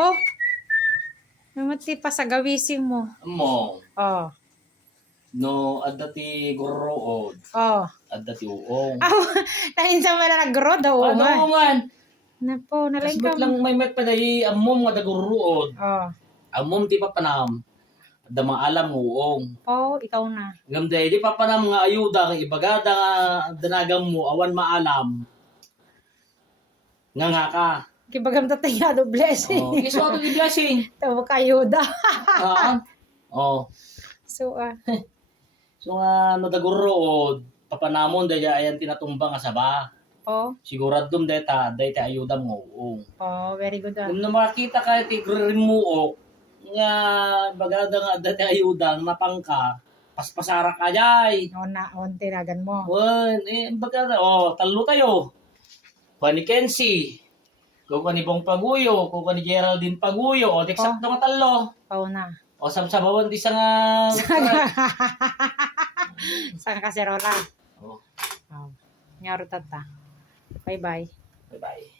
Po? Namati pa sa gawising mo. Mo, Oh. no, adda ti gurrood. Oh. Adda ti uong. Tahin sa mga nagro daw Ano nga. man? Na po, nalain Kasmat ka lang mo. may met pa dahi amom nga da gurrood. Oh. Amom ti papanam. Adda maalam uong. Po, ikaw na. Ngam day di papanam nga ayuda nga ibagada nga danagam mo awan maalam. Nga ka. Kibagam tatay nga do blessing. Oh, iso ato ti blessing. Tawa kayo da. Oh. So, So nga no da gurrood, papanamon day ayan tinatumba nga saba. po. Siguradum deta ayuda mo uong. Po, very good. Kung na makita ka ti grimuok nga bagada nga dati ayuda napangka paspasara ka jay. On tinagan mo. Wan, bagada talo tayo. Kuha ni Kenzie. Kuha ni Bong Paguyo, kuha ni Geraldine Paguyo, eksakto nga talo. Po na. O sabsabawan di sa nga Sa kaserola. Oh, Oh. Nyaro tata. Bye-bye. bye-bye.